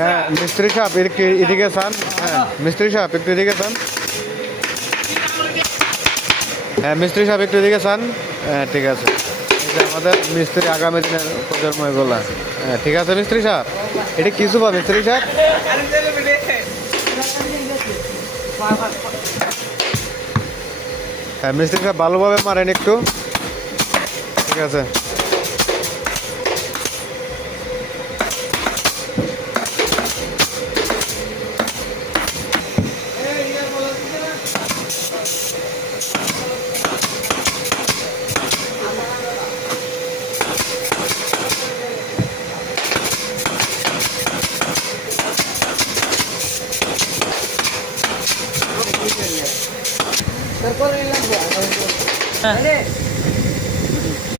হ্যাঁ মিস্ত্রি সাহেব এদিকে চান, হ্যাঁ মিস্ত্রি সাহেব একটু এদিকে চান, হ্যাঁ মিস্ত্রি সাহেব একটু এদিকে চান। হ্যাঁ ঠিক আছে, এটা আমাদের মিস্ত্রি আগামী দিনের প্রজন্ম এগুলা। হ্যাঁ ঠিক আছে মিস্ত্রি সাহেব, এটা কিছু বা মিস্ত্রি সাহেব। হ্যাঁ মিস্ত্রি সাহেব ভালোভাবে মারেন একটু, ঠিক আছে। তারপরে